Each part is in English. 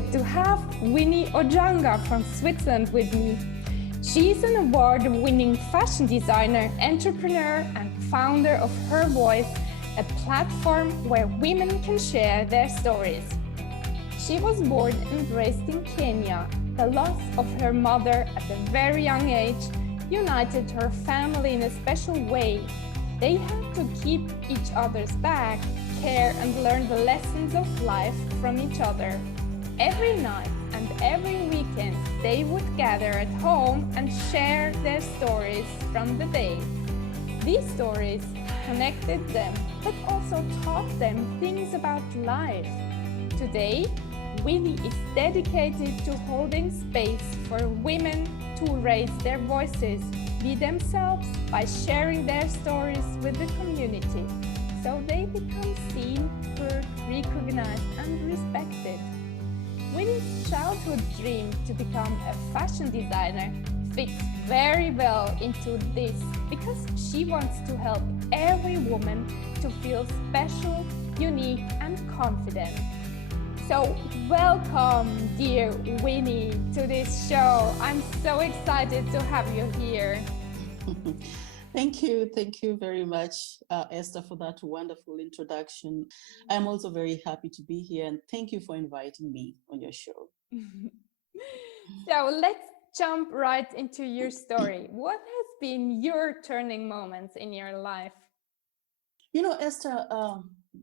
excited to have Winnie Ojanga from Switzerland with me. She's an award-winning fashion designer, entrepreneur, and founder of Her Voice, a platform where women can share their stories. She was born and raised in Kenya. The loss of her mother at a very young age united her family in a special way. They had to keep each other's back, care, and learn the lessons of life from each other. Every night and every weekend, they would gather at home and share their stories from the day. These stories connected them, but also taught them things about life. Today, Winnie is dedicated to holding space for women to raise their voices, be themselves by sharing their stories with the community, so they become seen, heard, recognized, and respected. Winnie's childhood dream to become a fashion designer fits very well into this because she wants to help every woman to feel special, unique, and confident. So welcome, dear Winnie, to this show. I'm so excited to have you here. Thank you very much, Esther, for that wonderful introduction. I'm also very happy to be here, and thank you for inviting me on your show. So let's jump right into your story. What has been your turning moments in your life? You know, Esther,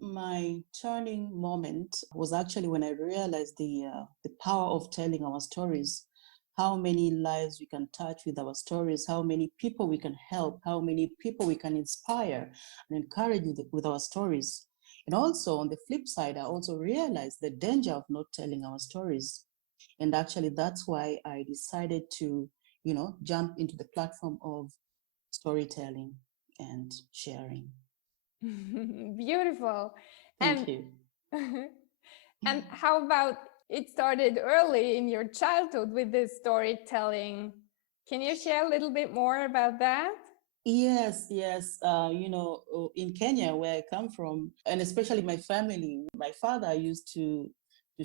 my turning moment was actually when I realized the power of telling our stories, how many lives we can touch with our stories, how many people we can help, how many people we can inspire and encourage with our stories. And also on the flip side, I also realized the danger of not telling our stories. And actually, that's why I decided to, jump into the platform of storytelling and sharing. Beautiful. Thank you. And how about it started early in your childhood with this storytelling? Can you share a little bit more about that? Yes. In Kenya, where I come from, and especially my family, my father used to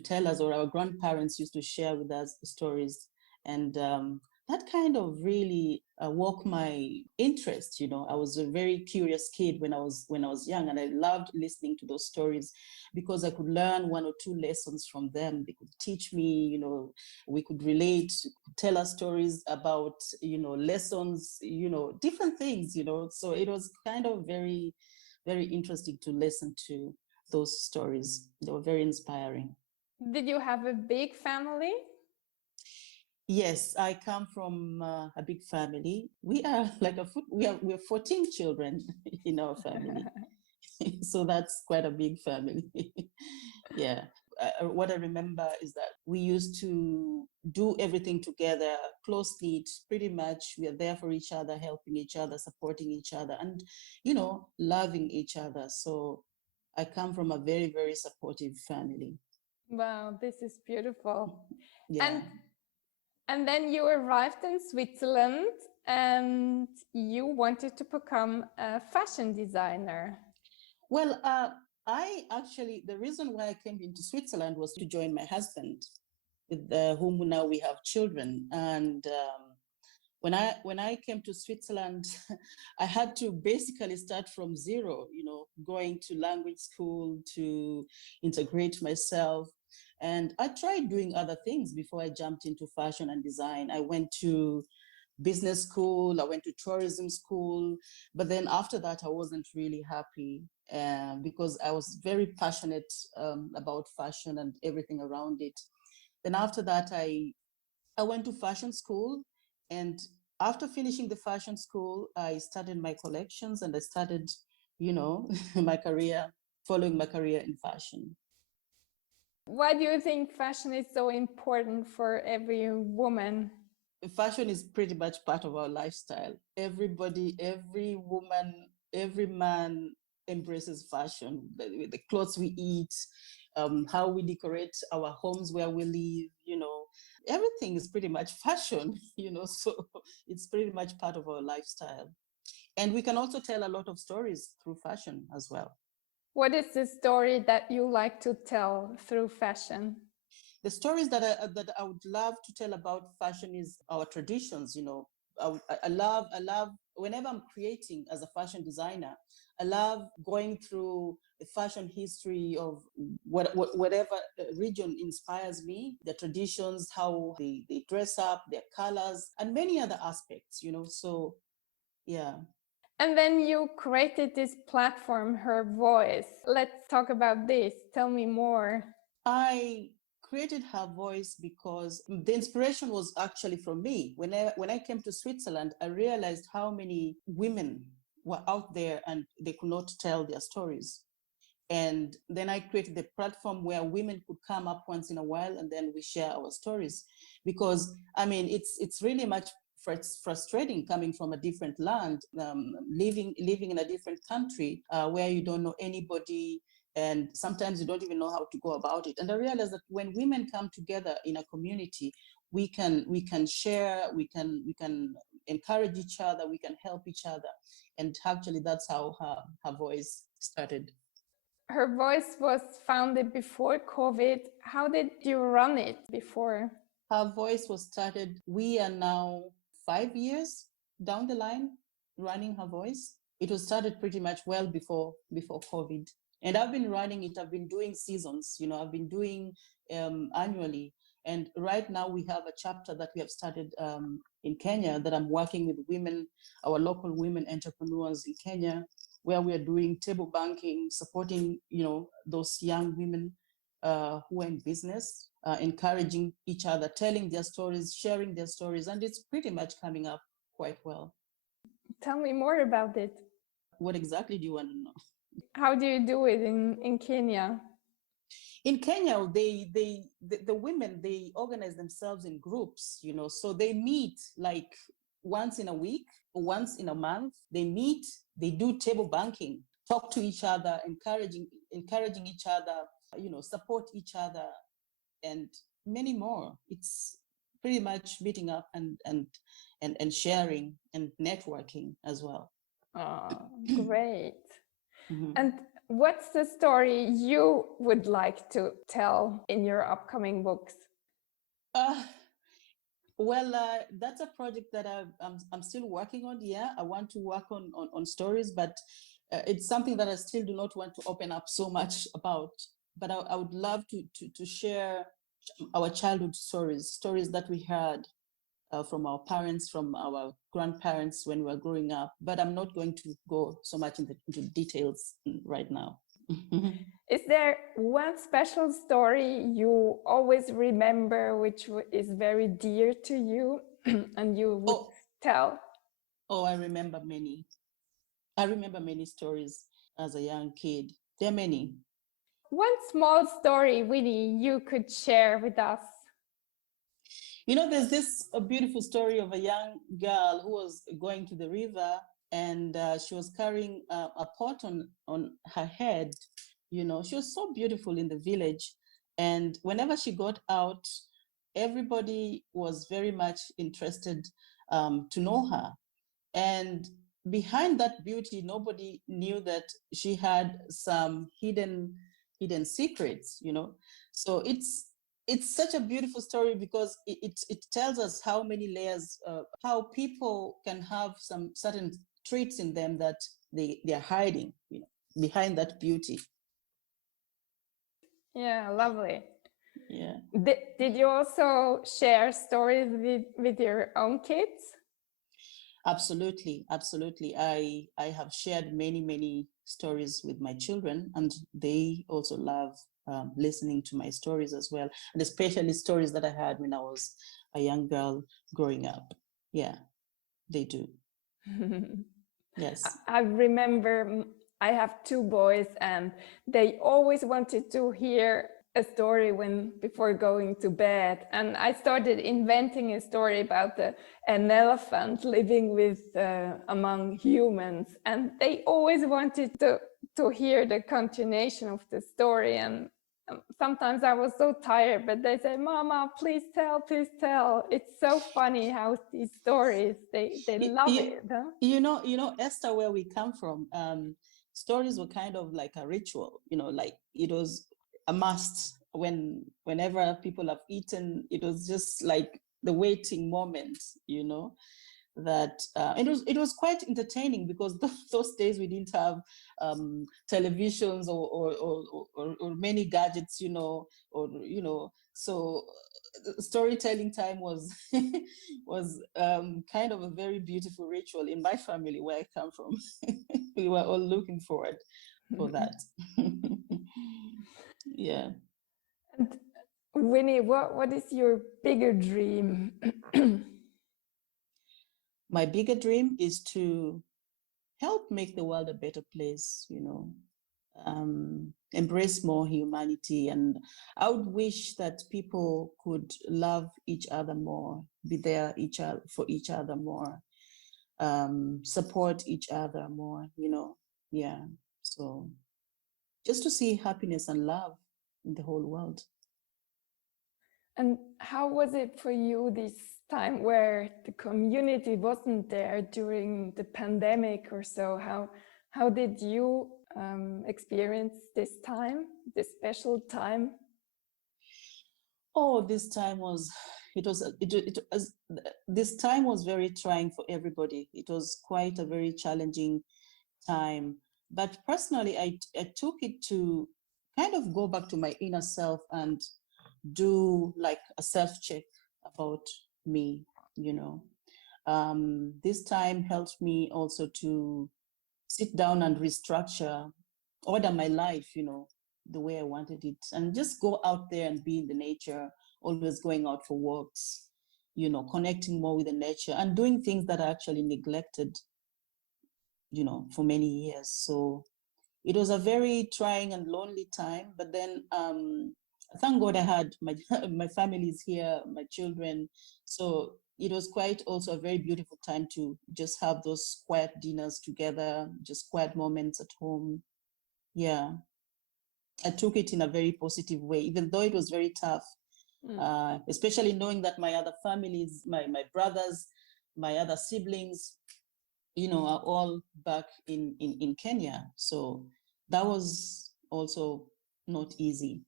tell us, or our grandparents used to share with us stories, and that kind of really woke my interest. I was a very curious kid when I was young, and I loved listening to those stories because I could learn one or two lessons from them. They could teach me, we could relate, tell us stories about, lessons, different things, So it was kind of very, very interesting to listen to those stories. They were very inspiring. Did you have a big family? Yes, I come from a big family. We are like we're 14 children in our family. So that's quite a big family. Yeah. What I remember is that we used to do everything together, close knit, pretty much. We are there for each other, helping each other, supporting each other, and, loving each other. So I come from a very, very supportive family. Wow, this is beautiful. Yeah. And then you arrived in Switzerland and you wanted to become a fashion designer. Well, the reason why I came into Switzerland was to join my husband, with whom now we have children. And when I came to Switzerland, I had to basically start from zero, going to language school to integrate myself. And I tried doing other things before I jumped into fashion and design. I went to business school, I went to tourism school, but then after that, I wasn't really happy because I was very passionate about fashion and everything around it. Then after that, I went to fashion school, and after finishing the fashion school, I started my collections and I started, my career, following my career in fashion. Why do you think fashion is so important for every woman? Fashion is pretty much part of our lifestyle. Everybody, every woman, every man embraces fashion. The clothes we eat, how we decorate our homes where we live, everything is pretty much fashion, so it's pretty much part of our lifestyle. And we can also tell a lot of stories through fashion as well. What is the story that you like to tell through fashion? The stories that I would love to tell about fashion is our traditions. I love whenever I'm creating as a fashion designer, I love going through the fashion history of whatever region inspires me, the traditions, how they dress up, their colors, and many other aspects. So yeah. And then you created this platform, Her Voice. Let's talk about this. Tell me more. I created Her Voice because the inspiration was actually from me. When I came to Switzerland, I realized how many women were out there and they could not tell their stories. And then I created the platform where women could come up once in a while and then we share our stories. Because I mean, it's really much frustrating coming from a different land, living in a different country where you don't know anybody, and sometimes you don't even know how to go about it. And I realized that when women come together in a community, we can share, we can encourage each other, we can help each other. And actually that's how her voice started. Her Voice was founded before COVID. How did you run it before? Her Voice was started. We are now 5 years down the line running Her Voice. It was started pretty much well before COVID, and I've been running it. I've been doing seasons. I've been doing annually, and right now we have a chapter that we have started in Kenya that I'm working with women, our local women entrepreneurs in Kenya, where we are doing table banking, supporting those young women who are in business, encouraging each other, telling their stories, sharing their stories, and it's pretty much coming up quite well. Tell me more about it. What exactly do you want to know? How do you do it in Kenya? In Kenya, the women, they organize themselves in groups, so they meet like once in a week or once in a month. They meet, they do table banking, talk to each other, encouraging each other, support each other, and many more. It's pretty much meeting up and sharing and networking as well. Oh, great. Mhm. And what's the story you would like to tell in your upcoming books? Uh, well, that's a project that I'm still working on. Yeah, I want to work on stories, but it's something that I still do not want to open up so much about. But I would love to share our childhood stories that we heard from our parents, from our grandparents when we were growing up. But I'm not going to go so much into details right now. Is there one special story you always remember, which is very dear to you and you would Oh, tell? I remember many. I remember many stories as a young kid. There are many. One small story, Winnie, you could share with us. There's this a beautiful story of a young girl who was going to the river, and she was carrying a pot on her head. She was so beautiful in the village. And whenever she got out, everybody was very much interested to know her. And behind that beauty, nobody knew that she had some hidden secrets. So it's such a beautiful story because it tells us how many layers, how people can have some certain traits in them that they're hiding, behind that beauty. Yeah, lovely. Yeah. Did you also share stories with your own kids? Absolutely, absolutely. I have shared many stories with my children, and they also love listening to my stories as well, and especially stories that I had when I was a young girl growing up. Yeah, they do. Yes. I remember I have two boys and they always wanted to hear a story before going to bed, and I started inventing a story about an elephant living with among humans, and they always wanted to hear the continuation of the story. And sometimes I was so tired, but they say, "Mama, please tell, please tell." It's so funny how these stories they love You, it. Huh? Esther, where we come from, stories were kind of like a ritual, like it was a must whenever people have eaten, it was just like the waiting moment, you know, that it was quite entertaining because those days we didn't have televisions or many gadgets, you know, or you know, so storytelling time was was kind of a very beautiful ritual in my family where I come from. We were all looking forward for that. Yeah. And Winnie, what is your bigger dream? My bigger dream is to help make the world a better place, you know, embrace more humanity. And I would wish that people could love each other more, be there for each other more, support each other more, you know. Yeah. So just to see happiness and love in the whole world. And how was it for you this time where the community wasn't there during the pandemic or so? How did you experience this time, this special time? Oh, this time was this time was very trying for everybody. It was quite a very challenging time. But personally, I took it to kind of go back to my inner self and do like a self-check about me, you know. This time helped me also to sit down and restructure, order my life, you know, the way I wanted it, and just go out there and be in the nature, always going out for walks, you know, connecting more with the nature and doing things that I actually neglected, you know, for many years. So it was a very trying and lonely time, but then thank God I had my my family is here, my children. So it was quite also a very beautiful time to just have those quiet dinners together, just quiet moments at home. Yeah, I took it in a very positive way, even though it was very tough, especially knowing that my other families, my brothers, my other siblings, you know, are all back in Kenya. So that was also not easy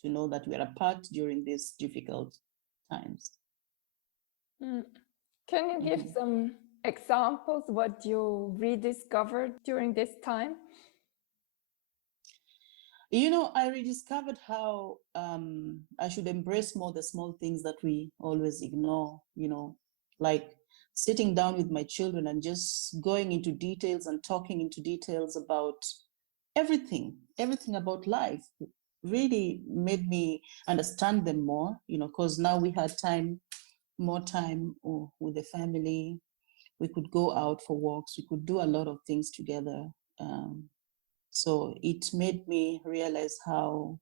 to know that we're apart during these difficult times. Mm. Can you give some examples what you rediscovered during this time? You know, I rediscovered how I should embrace more the small things that we always ignore, you know, like sitting down with my children and just going into details and talking into details about everything about life really made me understand them more, you know, because now we had more time with the family. We could go out for walks. We could do a lot of things together. Um, so it made me realize how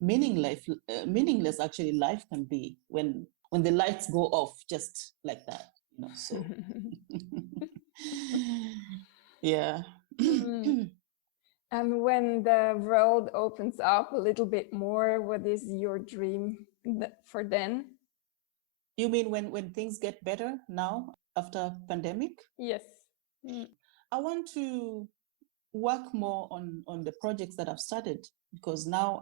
meaningless actually life can be when the lights go off just like that, you know. So yeah. Mm. And when the world opens up a little bit more, what is your dream for then? You mean when things get better now after pandemic? Yes. Mm. I want to work more on the projects that I've started because now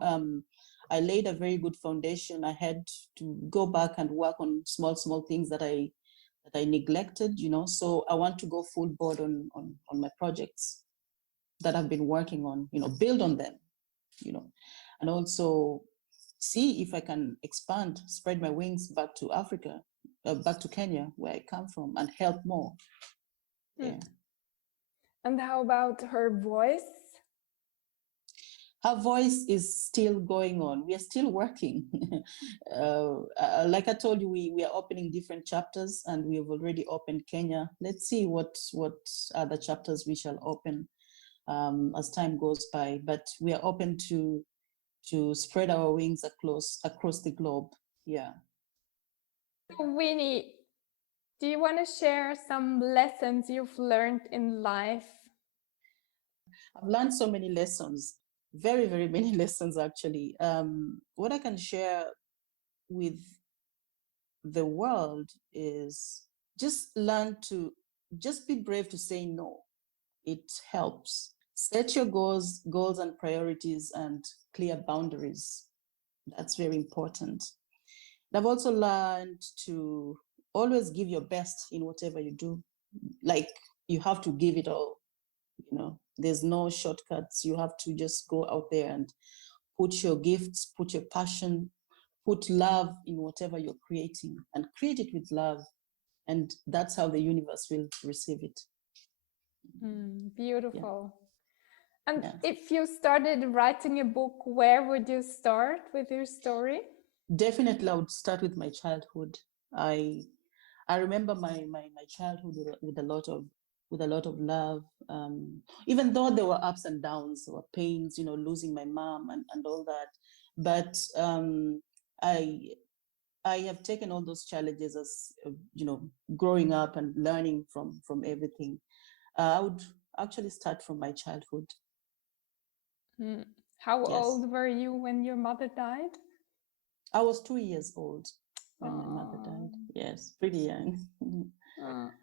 I laid a very good foundation. I had to go back and work on small things that I neglected, you know. So I want to go full board on my projects that I've been working on, you know, build on them, you know, and also see if I can expand, spread my wings back to Africa, back to Kenya, where I come from, and help more. Mm. Yeah. And how about her voice? Her voice is still going on. We are still working. Like I told you, we are opening different chapters, and we have already opened Kenya. Let's see what other chapters we shall open as time goes by. But we are open to spread our wings across the globe. Yeah. So Winnie, do you want to share some lessons you've learned in life? I've learned so many lessons, very many lessons actually. What I can share with the world is just learn to just be brave to say no. It helps. Set your goals and priorities and clear boundaries. That's very important. I've also learned to always give your best in whatever you do. Like, you have to give it all, you know, there's no shortcuts. You have to just go out there and put your gifts, put your passion, put love in whatever you're creating, and create it with love. And that's how the universe will receive it. Beautiful. Yeah. And Yes. if you started writing a book, where would you start with your story? Definitely, I would start with my childhood. I remember my childhood with a lot of love. Even though there were ups and downs, there were pains, you know, losing my mom and all that. But I have taken all those challenges as, you know, growing up and learning from everything. I would actually start from my childhood. How Yes. old were you when your mother died? I was 2 years old when my mother died. Yes, pretty young.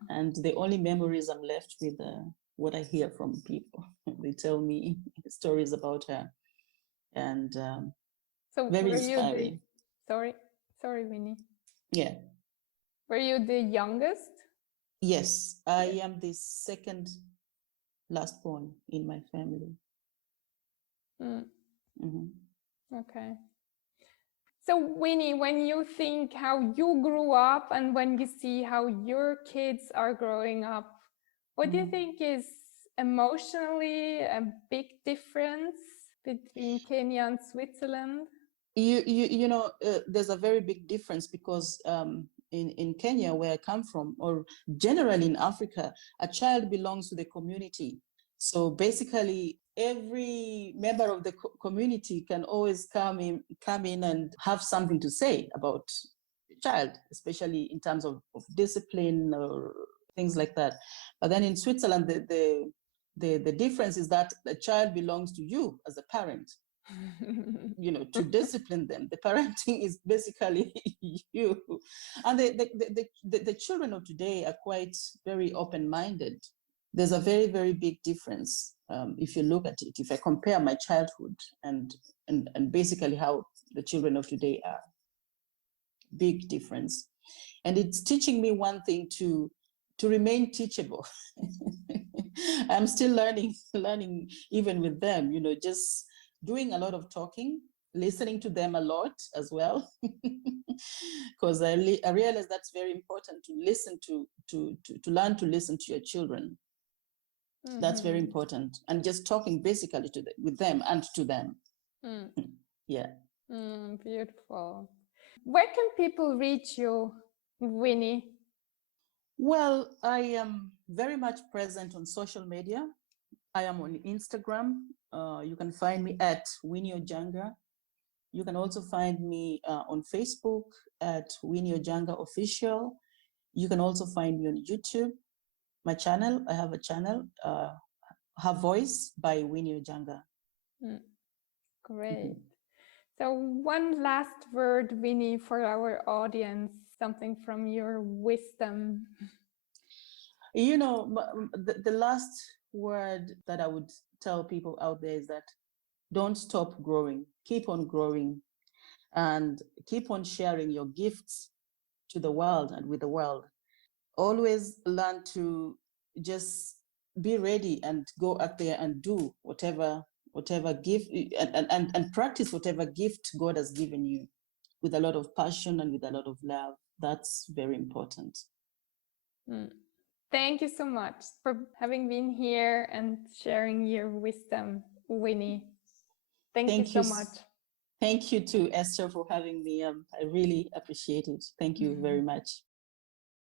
And the only memories I'm left with are what I hear from people. They tell me stories about her, and so very were inspiring. You sorry, Winnie. Yeah. Were you the youngest? Yes, I am the second last born in my family. Okay. So Winnie, when you think how you grew up and when you see how your kids are growing up, what do you think is emotionally a big difference between Kenya and Switzerland? You know, there's a very big difference because in Kenya, where I come from, or generally in Africa, a child belongs to the community. So basically, every member of the community can always come in and have something to say about the child, especially in terms of discipline or things like that. But then in Switzerland, the difference is that the child belongs to you as a parent. You know, to discipline them. The parenting is basically you. And the children of today are quite very open-minded. There's a very, very big difference if you look at it. If I compare my childhood and basically how the children of today are, big difference. And it's teaching me one thing, to remain teachable. I'm still learning even with them, you know, just doing a lot of talking, listening to them a lot as well, because I realize that's very important, to listen to learn to listen to your children. That's very important. And just talking basically with them and to them. Yeah. Beautiful. Where can people reach you, Winnie? Well, I am very much present on social media. I am on Instagram. You can find me at Winnie Ojanga. You can also find me on Facebook at Winnie Ojanga Official. You can also find me on YouTube. My channel, I have a channel, Her Voice by Winnie Ojanga. Great. So one last word, Winnie, for our audience, something from your wisdom. You know, the last word that I would tell people out there is that don't stop growing, keep on growing, and keep on sharing your gifts to the world and with the world. Always learn to just be ready and go out there and do whatever gift and practice whatever gift God has given you with a lot of passion and with a lot of love. That's very important. Thank you so much for having been here and sharing your wisdom, Winnie. Thank you so much. Thank you to Esther for having me. I really appreciate it. Thank you very much.